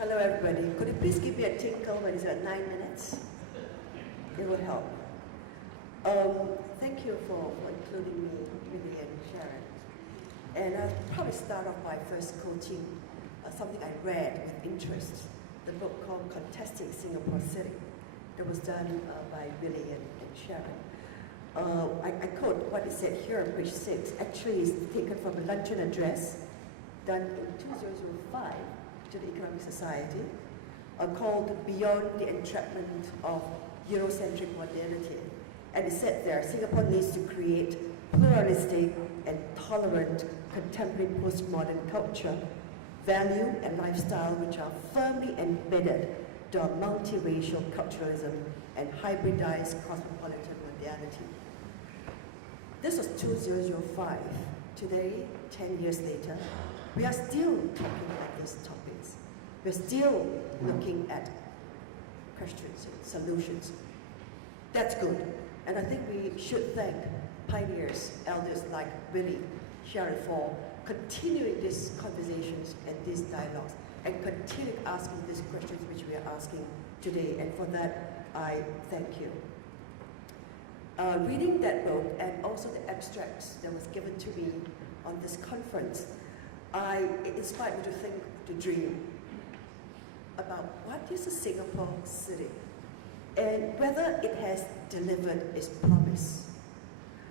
Hello everybody. Could you please give me a tinkle when it's at 9 minutes? It will help. Thank you for including me, Willie and Sharon. And I'll probably start off by first quoting something I read with interest, the book called Contesting Singapore City that was done by Willie and Sharon. I quote what it said here on page 6. Actually, it's taken from a luncheon address done in 2005 to the Economic Society called Beyond the Entrapment of Eurocentric Modernity. And it said there, Singapore needs to create pluralistic and tolerant contemporary postmodern culture, value and lifestyle which are firmly embedded to our multiracial culturalism and hybridized cosmopolitan modernity. This was 2005. Today, 10 years later, we are still talking about these topics. We're still looking at questions and solutions. That's good. And I think we should thank pioneers, elders like Willie, Sharon for continuing these conversations and these dialogues and continue asking these questions which we are asking today. And for that, I thank you. Reading that book and also the abstracts that was given to me on this conference, it inspired me to think, to dream about what is a Singapore city and whether it has delivered its promise.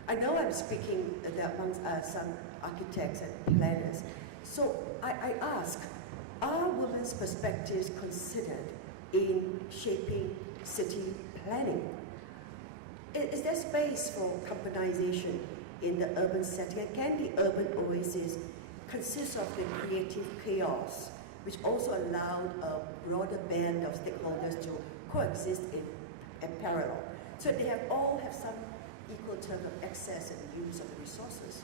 I know I'm speaking amongst some architects and planners, so I ask, are women's perspectives considered in shaping city planning? Is there space for companization in the urban setting? And can the urban oasis consist of the creative chaos, which also allowed a broader band of stakeholders to coexist in parallel? So they all have some equal term of access and use of the resources.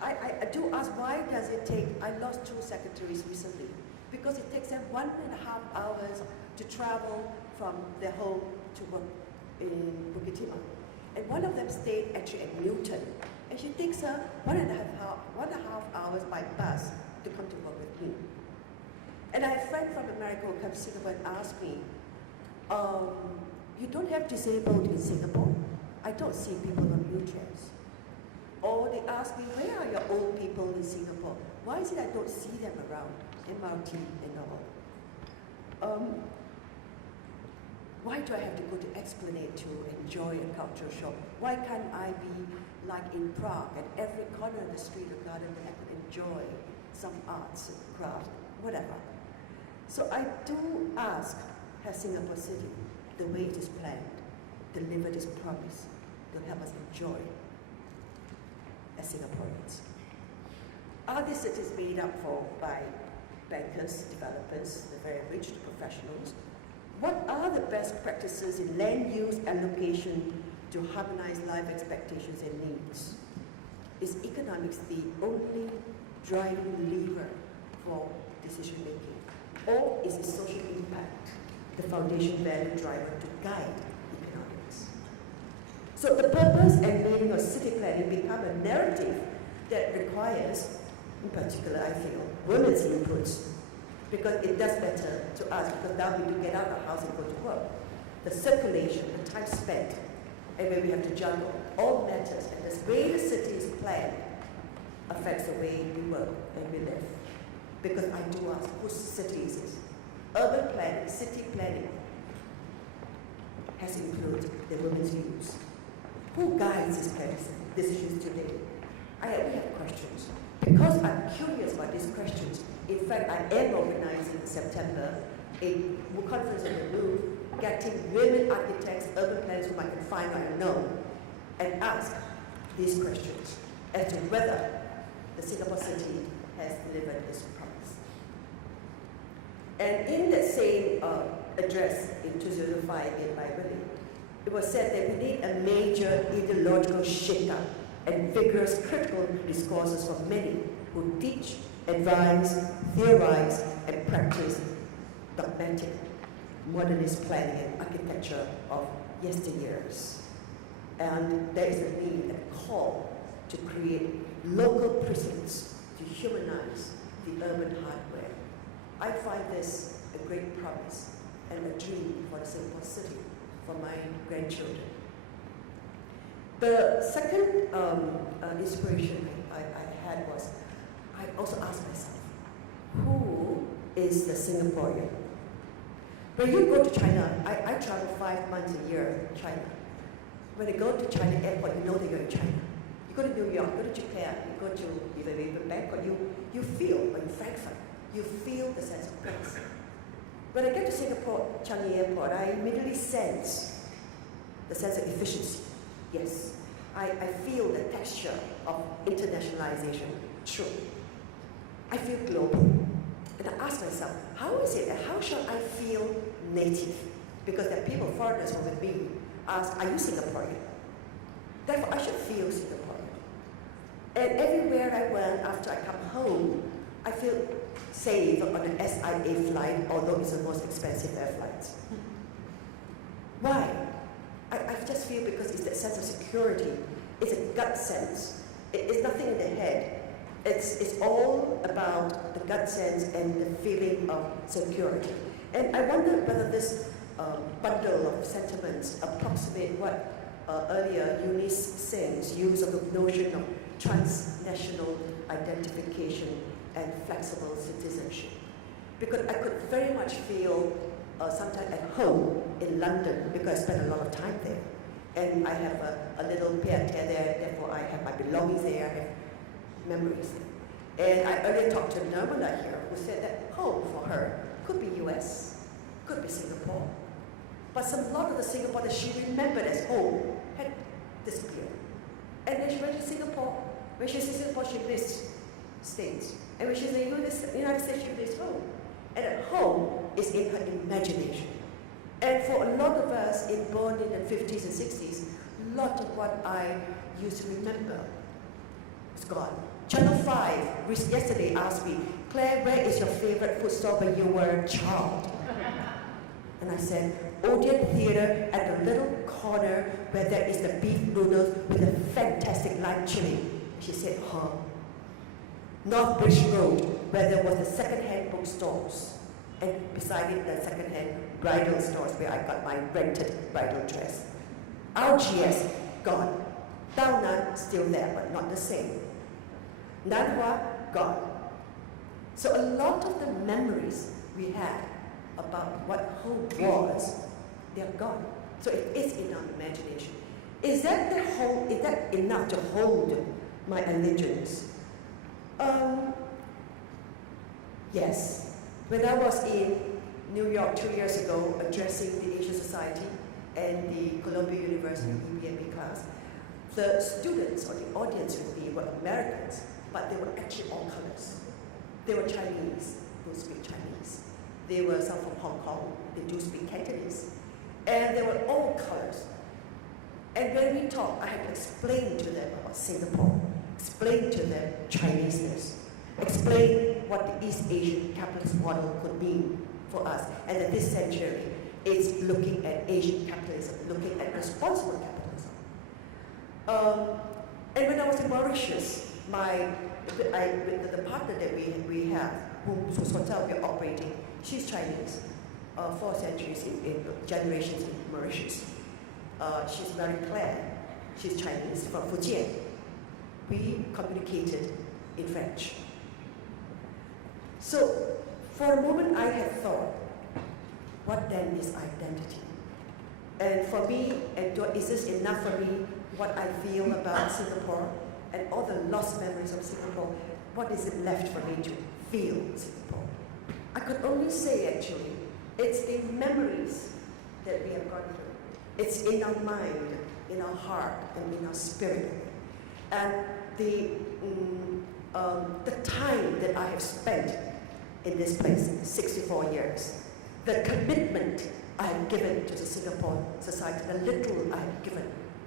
I do ask, why does it take, I lost 2 secretaries recently, because it takes them 1.5 hours to travel from their home to work in Bukit Timah. And one of them stayed actually at Newton. And she takes her 1.5 hours by bus to come to work with me. And I have a friend from America who comes to Singapore and asks me, you don't have disabled in Singapore? I don't see people on wheelchairs. Or they ask me, where are your old people in Singapore? Why is it I don't see them around MRT and all? Why do I have to go to Esplanade to enjoy a cultural show? Why can't I be like in Prague, at every corner of the street or garden that I could enjoy some arts and crafts, whatever? So I do ask, has Singapore City, the way it is planned, delivered its promise to help us enjoy as Singaporeans? Are these cities made up by bankers, developers, the very rich, the professionals? What are the best practices in land use allocation to harmonize life expectations and needs? Is economics the only driving lever for decision making? Or is the social impact the foundation value driver to guide economics? So the purpose and meaning of city planning become a narrative that requires, in particular I feel, women's inputs, because it does better to us, because now we do get out of the house and go to work. The circulation, the time spent, and where we have to juggle, all matters, and the way the city is planned affects the way we work and we live. Because I do ask, whose city is this? Urban planning, city planning has included the women's views. Who guides these decisions today? We have questions. Because I'm curious about these questions, in fact, I am organizing in September a conference in the Louvre, getting women architects, urban planners whom I can find or know, and ask these questions as to whether the Singapore city has delivered its promise. And in that same address in 2005 made by Willie, it was said that we need a major ideological shake-up and vigorous critical discourses from many who teach, advise, theorize, and practice dogmatic modernist planning and architecture of yesteryears. And there is a need, a call to create local prisons to humanize the urban hardware. I find this a great promise and a dream for the Singapore city, for my grandchildren. The second inspiration I had was, I also asked myself, who is the Singaporean? When you go to China, I travel 5 months a year in China. When you go to China airport, you know that you're in China. You go to New York, go to Japan, you go to even Bangkok, you feel, or in Frankfurt, you feel the sense of place. When I get to Singapore, Changi Airport, I immediately sense the sense of efficiency. Yes, I feel the texture of internationalization, true. I feel global. And I ask myself, how is it, and how shall I feel native? Because there are people, foreigners who with me, ask, are you Singaporean? Therefore, I should feel Singaporean. And everywhere I went, after I come home, I feel safe on an SIA flight, although it's the most expensive air flight. Why? I just feel because it's that sense of security. It's a gut sense. It's nothing in the head. It's all about the gut sense and the feeling of security. And I wonder whether this bundle of sentiments approximate what earlier Eunice Singh's use of the notion of transnational identification and flexible citizenship. Because I could very much feel sometimes at home in London, because I spent a lot of time there. And I have a little pied-à-terre there, therefore I have my belongings there, I have memories there. And I earlier talked to Nirmala here, who said that home for her could be US, could be Singapore. But a lot of the Singapore that she remembered as home had disappeared. And then she went to Singapore. When she's in Singapore, she missed States. And when she's in the United States, she missed home. And at home is in her imagination. And for a lot of us born in the 50s and 60s, a lot of what I used to remember is gone. Channel 5 yesterday asked me, Claire, where is your favorite food store when you were a child? And I said, Odeon Theatre at the little corner where there is the beef noodles with a fantastic lime chili. She said, huh? North Bridge Road, where there was the second-hand bookstores, and beside it, the second-hand bridal stores where I got my rented bridal dress. RGS, gone. Dao Nan, still there, but not the same. Nanhua, gone. So a lot of the memories we had about what home was, they're gone. So it is in our imagination. Is that enough to hold my allegiance? Yes. When I was in New York 2 years ago, addressing the Asian Society and the Columbia University EBMA class, the students or the audience with me were Americans, but they were actually all colors. They were Chinese, who speak Chinese. They were some from Hong Kong, they do speak Cantonese. And they were all colors. And when we talked, I had to explain to them about Singapore, explain to them Chineseness, explain what the East Asian capitalist model could mean for us, and that this century is looking at Asian capitalism, looking at responsible capitalism. And when I was in Mauritius, the partner that we have, whose hotel we're operating, she's Chinese, 4 centuries in generations in Mauritius. She's very Claire. She's Chinese from Fujian. We communicated in French. So for a moment I had thought, what then is identity? And for me, is this enough for me, what I feel about Singapore and all the lost memories of Singapore? What is it left for me to feel Singapore? I could only say actually, it's the memories that we have gone through. It's in our mind, in our heart, and in our spirit. And the time that I have spent in this place, 64 years, the commitment I have given to the Singapore society, the little I have given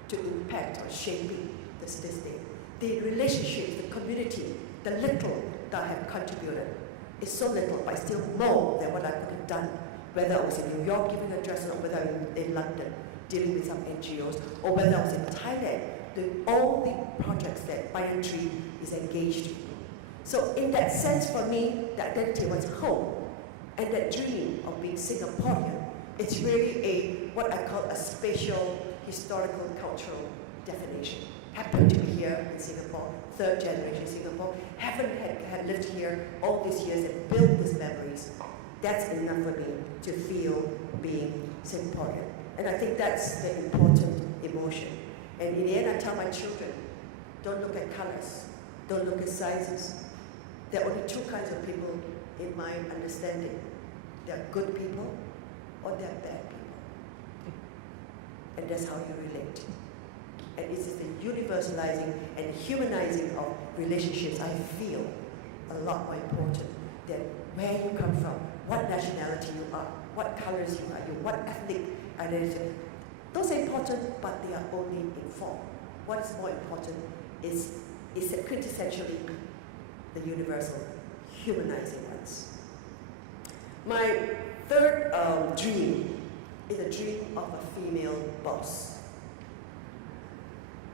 to impact or shaping this day, the relationships, the community, the little that I have contributed is so little, but still more than what I could have done, whether I was in New York giving addresses or whether I was in London dealing with some NGOs, or whether I was in Thailand doing all the projects that Banyan Tree is engaged in. So in that sense, for me, the identity was home. And that dream of being Singaporean, it's really what I call a spatial, historical, cultural definition. Happened to be here in Singapore, third generation Singapore, haven't had lived here all these years and built these memories. That's enough for me to feel being Singaporean. And I think that's the important emotion. And in the end, I tell my children, don't look at colors, don't look at sizes. There are only two kinds of people in my understanding. There are good people or there are bad people. And that's how you relate. And it is the universalizing and humanizing of relationships I feel a lot more important than where you come from, what nationality you are, what colors you are, what ethnic identity. Those are important, but they are only in form. What is more important is quintessentially the universal, humanizing ones. My third dream is a dream of a female boss.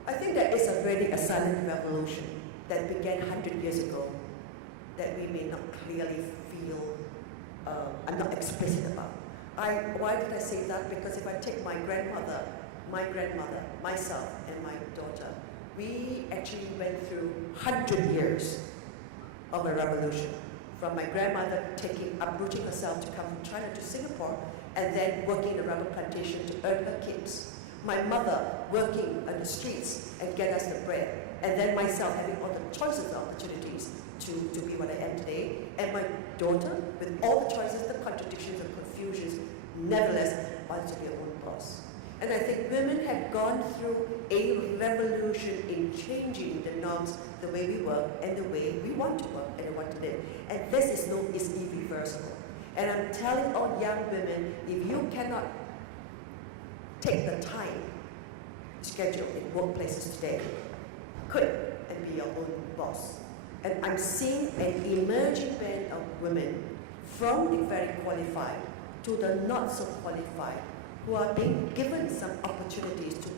I think that is already a silent revolution that began 100 years ago that we may not clearly feel, I'm not explicit about. Why did I say that? Because if I take my grandmother, myself, and my daughter, we actually went through 100 years of a revolution. From my grandmother uprooting herself to come from China to Singapore, and then working in a rubber plantation to earn her keeps. My mother working on the streets and get us the bread, and then myself having all the choices and opportunities to be what I am today, and my daughter with all the choices, the contradictions and confusions, nevertheless wants to be her own boss. And I think women have gone through a revolution in changing the norms, the way we work and the way we want to work and want to live. And this is irreversible. And I'm telling all young women, if you cannot take the time schedule in workplaces today, quit and be your own boss. And I'm seeing an emerging band of women from the very qualified to the not so qualified who are being given some opportunities to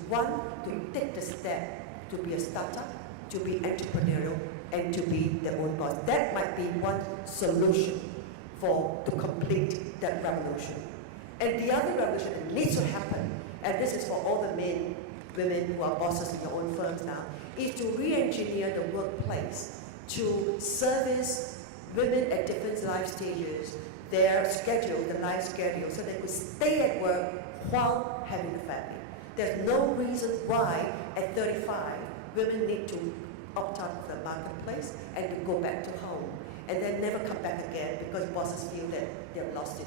take the step to be a startup, to be entrepreneurial, and to be their own boss. That might be one solution to complete that revolution. And the other revolution that needs to happen, and this is for all the men, women who are bosses in your own firms now, is to re-engineer the workplace to service women at different life stages, their schedule, the life schedule, so they could stay at work while having a family. There's no reason why at 35 women need to opt out of the marketplace and to go back to home and then never come back again because bosses feel that they've lost it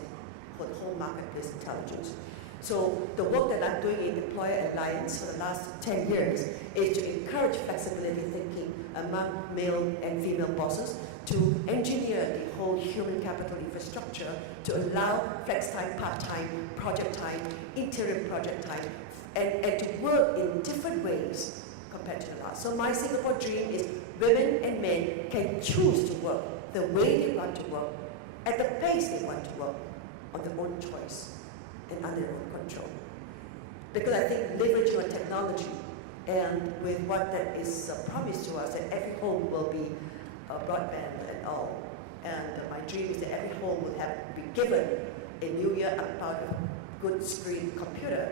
for the whole marketplace intelligence. So the work that I'm doing in Employer Alliance for the last 10 years is to encourage flexibility thinking among male and female bosses to engineer the whole human capital infrastructure to allow flex time, part-time, project time, interim project time, and to work in different ways compared to the last. So my Singapore dream is women and men can choose to work the way they want to work, at the pace they want to work, on their own choice and under their own control. Because I think leveraging on technology and with what that is promised to us, that every home will be broadband and all. And my dream is that every home will be given a New Year about a good screen computer.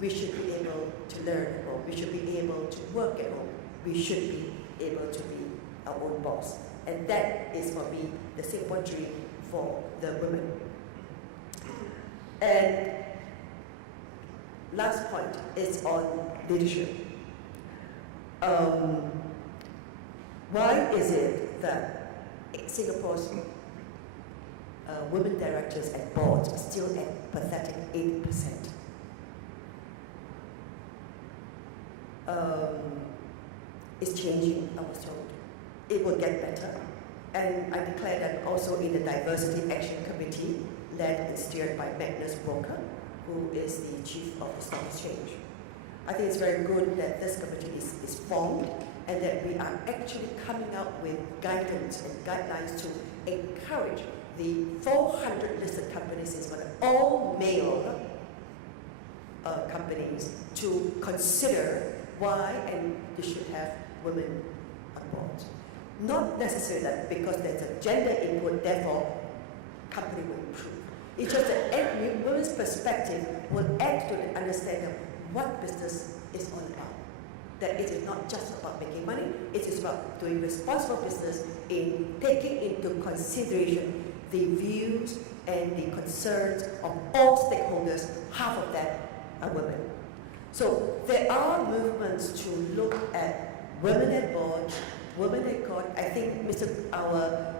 We should be able to learn at home. We should be able to work at home. We should be able to be our own boss. And that is for me the Singapore dream for the women. And last point is on leadership. Why is it that Singapore's women directors and boards are still at pathetic 80%? It's changing, I was told. It will get better. And I declare that also in the Diversity Action Committee, led and steered by Magnus Walker, who is the chief of the Stock Exchange. I think it's very good that this committee is formed and that we are actually coming up with guidance and guidelines to encourage the 400 listed companies, is all male companies, to consider why and they should have women on board. Not necessarily that because there's a gender input, therefore company will improve. It's just that women's perspective will add to the understanding of what business is all about. That it is not just about making money, it is about doing responsible business in taking into consideration the views and the concerns of all stakeholders, half of them are women. So there are movements to look at women at board, women at court. I think our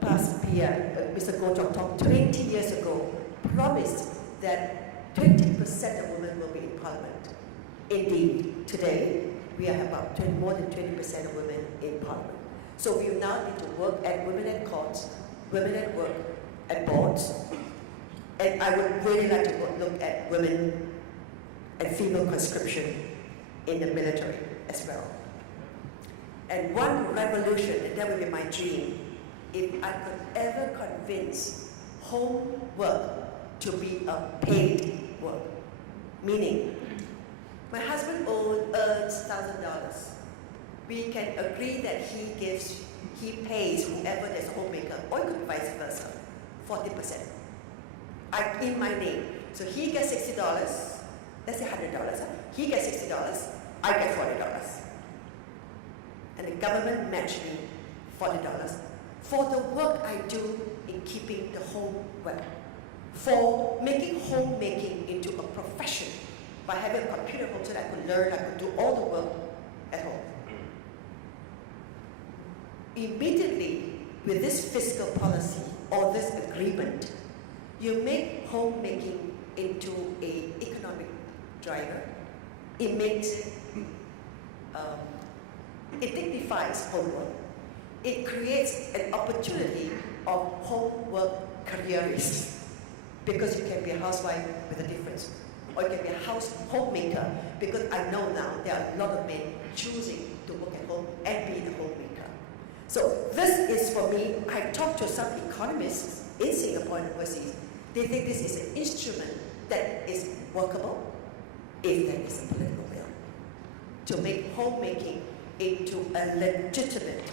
past PM, Mr. Goh Chok Tong, 20 years ago, promised that 20% of women will be in parliament. Indeed, today, we have about more than 20% of women in parliament. So we now need to work at women at courts, women at work, at boards, and I would really like to look at women and female conscription in the military as well. And one revolution, and that would be my dream, if I could ever convince home work to be a paid work. Meaning, my husband earns $1,000. We can agree that he pays whoever there's a homemaker, or it could be vice versa, 40%. In my name. So he gets $60, let's say $100. He gets $60, I get $40. And the government match me $40 for the work I do in keeping the home well, for making homemaking into a profession by having a computer home so that I could learn, I could do all the work at home. Immediately, with this fiscal policy or this agreement, you make homemaking into an economic driver. It makes it dignifies homework. It creates an opportunity of homework careerists, because you can be a housewife with a difference, or you can be a homemaker, because I know now there are a lot of men choosing to work at home and be the homemaker. So this is, for me, I talked to some economists in Singapore and overseas. They think this is an instrument that is workable if there is a political will to make homemaking into a legitimate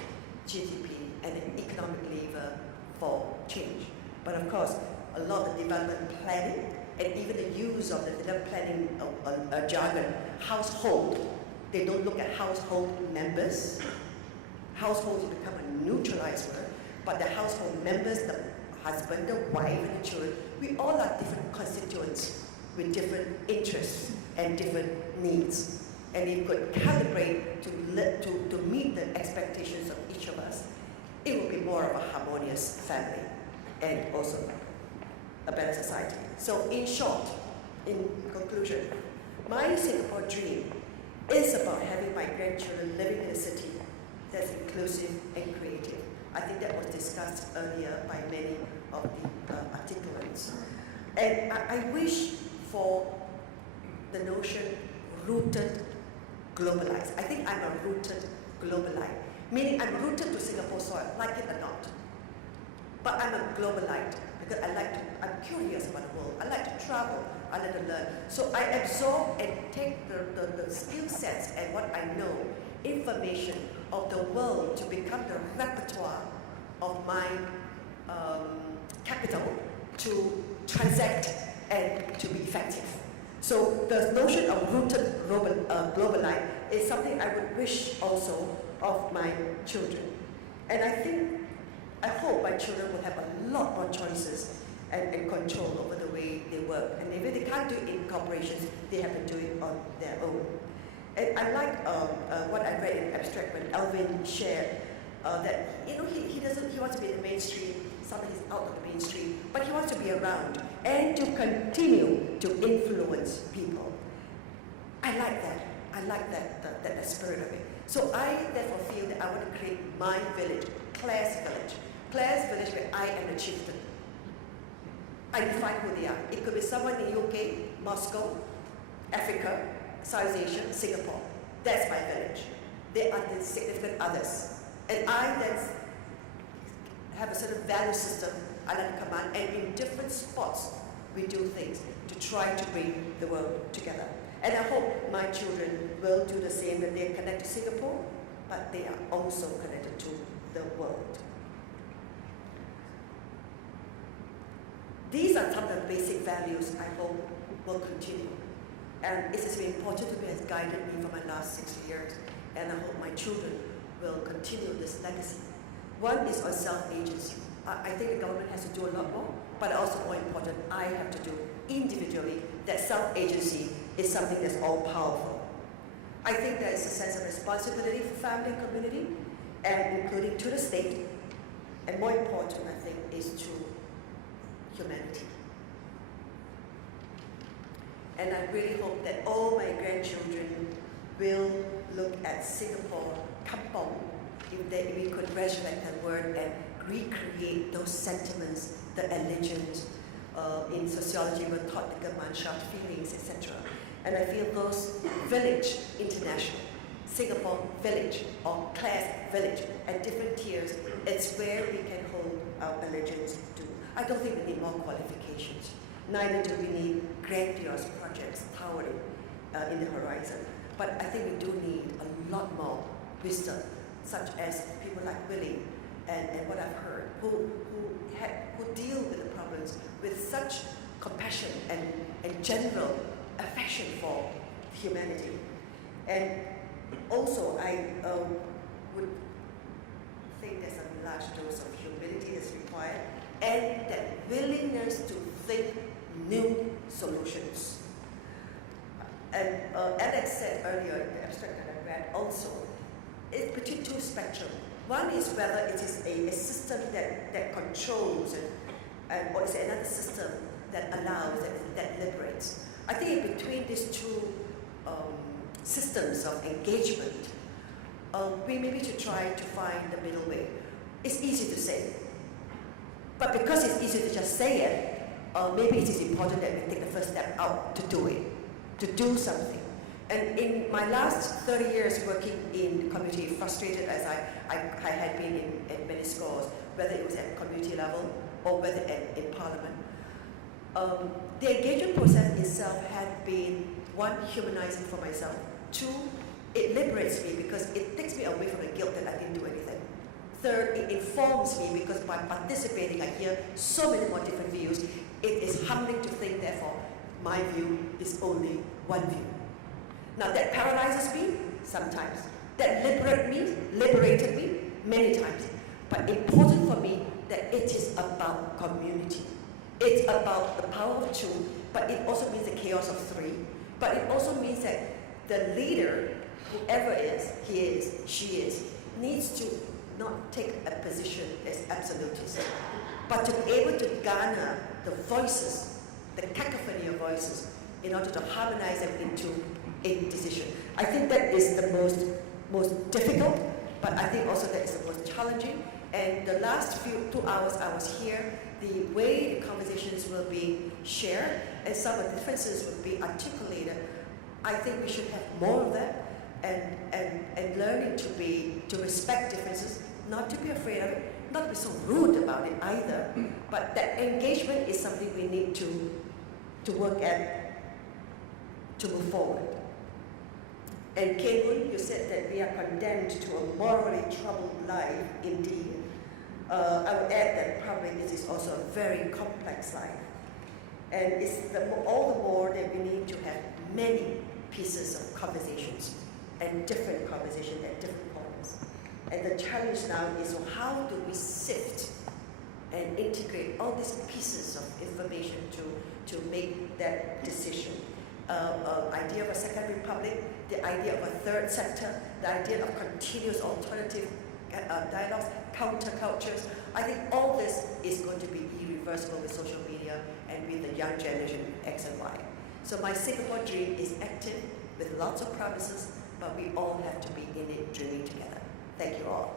GDP and an economic lever for change. But of course, a lot of development planning and even the use of the development planning jargon, household, they don't look at household members. Households become a neutralized word, but the household members, the husband, the wife, and the children, we all are different constituents with different interests and different needs. And it could calibrate to meet the expectations of each of us. It will be more of a harmonious family and also a better society. So in short, in conclusion, my Singapore dream is about having my grandchildren living in a city that's inclusive and creative. I think that was discussed earlier by many of the articulants. And I wish for the notion rooted, globalized. I think I'm a rooted globalite, meaning I'm rooted to Singapore soil, like it or not. But I'm a globalite because I'm curious about the world. I like to travel, I like to learn. So I absorb and take the skill sets and what I know, information of the world to become the repertoire of my capital to transact and to be effective. So the notion of rooted globalite is something I would wish also of my children. And I hope my children will have a lot more choices and control over the way they work. And if they can't do it in corporations, they have to do it on their own. And I like what I read in abstract when Alvin shared that he wants to be in the mainstream. Somebody is out of the mainstream, but he wants to be around and to continue to influence people. I like that. I like that spirit of it. So I therefore feel that I want to create my village, Claire's village. Claire's village where I am the chieftain. I define who they are. It could be someone in the UK, Moscow, Africa, Southeast Asia, Singapore. That's my village. They are the significant others. And I then have a sort of value system I like to command, and in different spots we do things to try to bring the world together. And I hope my children will do the same, that they are connected to Singapore, but they are also connected to the world. These are some of the basic values I hope will continue. And it has been important to me, has guided me for my last 6 years, and I hope my children will continue this legacy. One is on self-agency. I think the government has to do a lot more, but also more important, I have to do individually, that self-agency is something that's all-powerful. I think there is a sense of responsibility for family and community, and including to the state, and more important, I think, is to humanity. And I really hope that all my grandchildren will look at Singapore, kampong, if we could resurrect that word and recreate those sentiments, the allegiance. In sociology, we're taught the Gemeinschaft feelings, etc. And I feel those village, international, Singapore village, or class village, at different tiers, it's where we can hold our allegiance to. I don't think we need more qualifications. Neither do we need grandiose projects towering in the horizon. But I think we do need a lot more wisdom, such as people like Willie and what I've heard, who deal with the problems with such compassion and general affection for humanity. And also, I would think there's a large dose of humility that's required, and that willingness to think new solutions. And Alex said earlier in the abstract that I read also, it's between two spectrums. One is whether it is a system that controls or is another system that allows, that liberates. I think in between these two systems of engagement, we maybe should try to find the middle way. It's easy to say, but because it's easy to just say it, maybe it is important that we take the first step out to do it, to do something. And in my last 30 years working in the community, frustrated as I had been in many scores, whether it was at community level or whether in Parliament, the engagement process itself had been, one, humanizing for myself. Two, it liberates me because it takes me away from the guilt that I didn't do anything. Third, it informs me because by participating I hear so many more different views. It is humbling to think, therefore, my view is only one view. Now that paralyzes me sometimes. That liberated me many times. But important for me that it is about community. It's about the power of two, but it also means the chaos of three. But it also means that the leader, whoever is, he is, she is, needs to not take a position as absolutist, but to be able to garner the voices, the cacophony of voices, in order to harmonize them into a decision. I think that is the most difficult, but I think also that is the most challenging. And the last 2 hours I was here, the way the conversations will be shared and some of the differences will be articulated, I think we should have more of that, and learning to respect differences, not to be afraid of it, not to be so rude about it either, but that engagement is something we need to work at to move forward. And Kevin, you said that we are condemned to a morally troubled life, indeed. I would add that probably this is also a very complex life. And it's all the more that we need to have many pieces of conversations and different conversations at different points. And the challenge now is, well, how do we sift and integrate all these pieces of information to make that decision? Idea of a second republic, the idea of a third sector, the idea of continuous alternative dialogues, countercultures. I think all this is going to be irreversible with social media and with the young generation X and Y. So my Singapore dream is active with lots of promises, but we all have to be in it dreaming together. Thank you all.